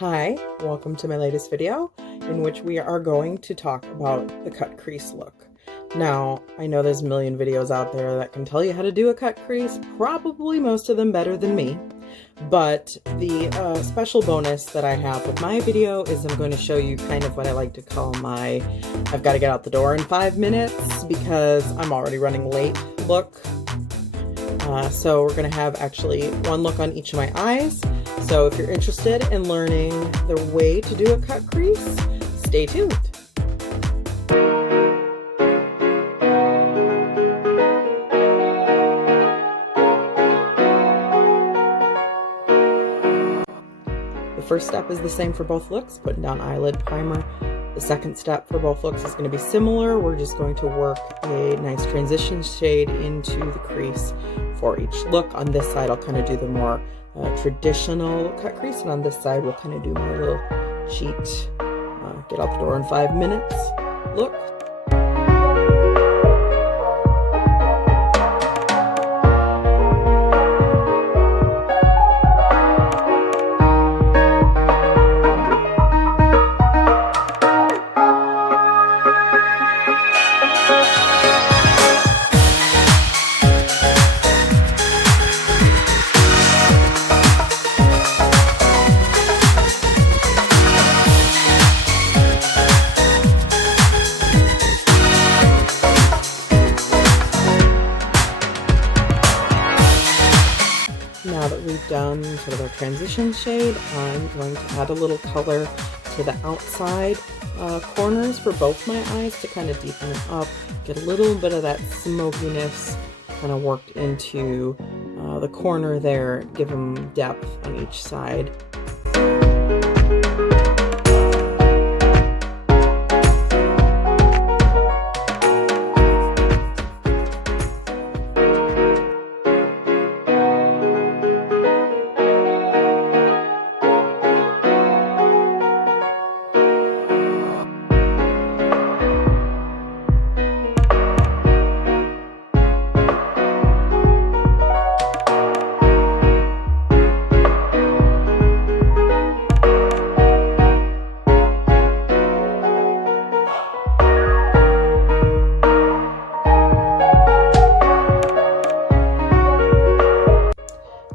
Hi, welcome to my latest video in which we are going to talk about the cut crease look. Now, I know there's a million videos out there that can tell you how to do a cut crease, probably most of them better than me, but the special bonus that I have with my video is I'm going to show you kind of what I like to call my I've got to get out the door in 5 minutes because I'm already running late look. So we're going to have actually one look on each of my eyes. So if you're interested in learning the way to do a cut crease, stay tuned. The first step is the same for both looks, putting down eyelid primer. The second step for both looks is going to be similar. We're just going to work a nice transition shade into the crease for each look. On this side, I'll kind of do the more traditional cut crease, and on this side, we'll kind of do my little cheat, get out the door in 5 minutes look. Now that we've done sort of our transition shade, I'm going to add a little color to the outside corners for both my eyes to kind of deepen them up, get a little bit of that smokiness kind of worked into the corner there, give them depth on each side.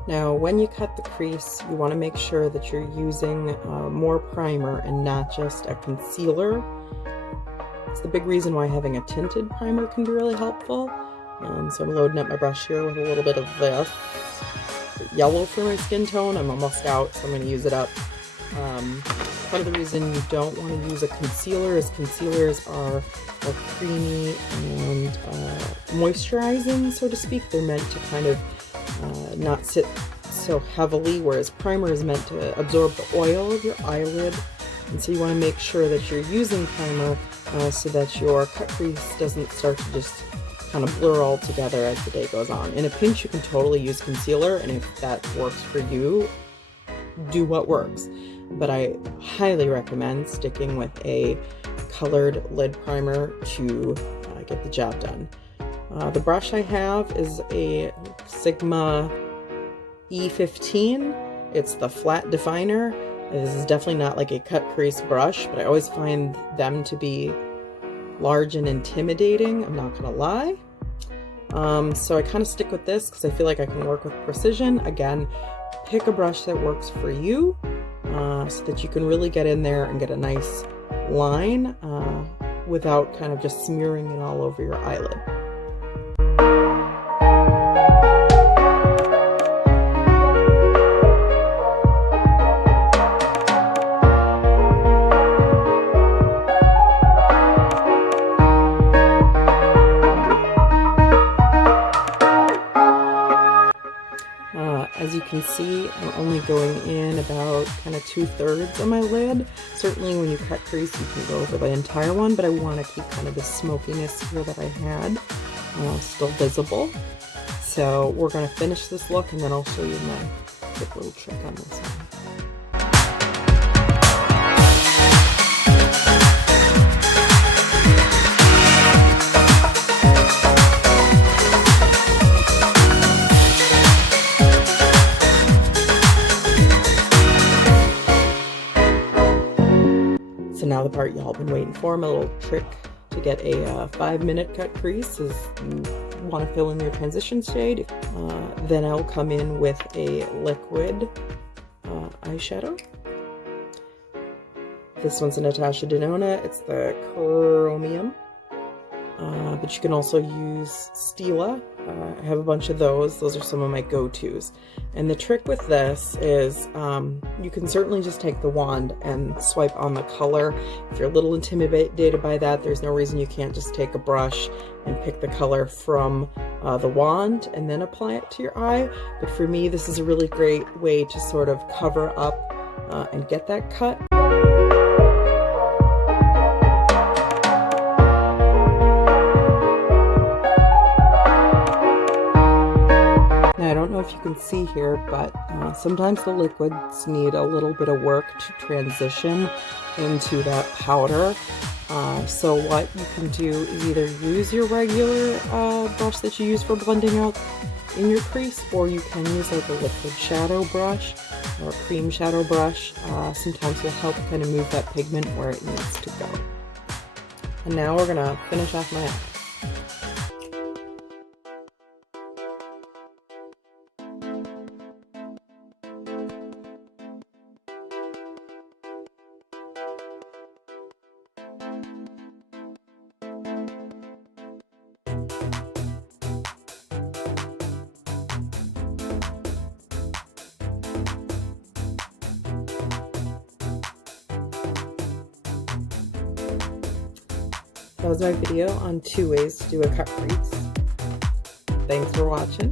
Now, when you cut the crease, you want to make sure that you're using more primer and not just a concealer. It's the big reason why having a tinted primer can be really helpful. So I'm loading up my brush here with a little bit of this yellow for my skin tone. I'm almost out, so I'm going to use it up. Part of the reason you don't want to use a concealer is concealers are more creamy and moisturizing, so to speak. They're meant to kind of not sit so heavily, whereas primer is meant to absorb the oil of your eyelid, and so you want to make sure that you're using primer so that your cut crease doesn't start to just kind of blur all together as the day goes on. In a pinch, you can totally use concealer, and if that works for you, do what works. But I highly recommend sticking with a colored lid primer to get the job done. The brush I have is a Sigma E15. It's the flat definer. This is definitely not like a cut crease brush, but I always find them to be large and intimidating, I'm not gonna lie. So I kind of stick with this because I feel like I can work with precision. Again, pick a brush that works for you so that you can really get in there and get a nice line without kind of just smearing it all over your eyelid. As you can see, I'm only going in about kind of 2/3 of my lid. Certainly when you cut crease, you can go over the entire one, but I want to keep kind of the smokiness here that I had still visible. So we're going to finish this look, and then I'll show you my quick little trick on this one. now the part y'all been waiting for, my little trick to get a 5-minute cut crease is you want to fill in your transition shade. Then I'll come in with a liquid eyeshadow. This one's a Natasha Deborah. It's the Chromium. But you can also use Stila. I have a bunch of those. Those are some of my go-tos. And the trick with this is you can certainly just take the wand and swipe on the color. If you're a little intimidated by that, there's no reason you can't just take a brush and pick the color from the wand and then apply it to your eye. But for me, this is a really great way to sort of cover up and get that cut. Now, I don't know if you can see here, but sometimes the liquids need a little bit of work to transition into that powder. So what you can do is either use your regular brush that you use for blending out in your crease, or you can use like a liquid shadow brush or a cream shadow brush. Sometimes will help kind of move that pigment where it needs to go. And now we're gonna finish off my eye. That was my video on 2 ways to do a cut crease. Thanks for watching.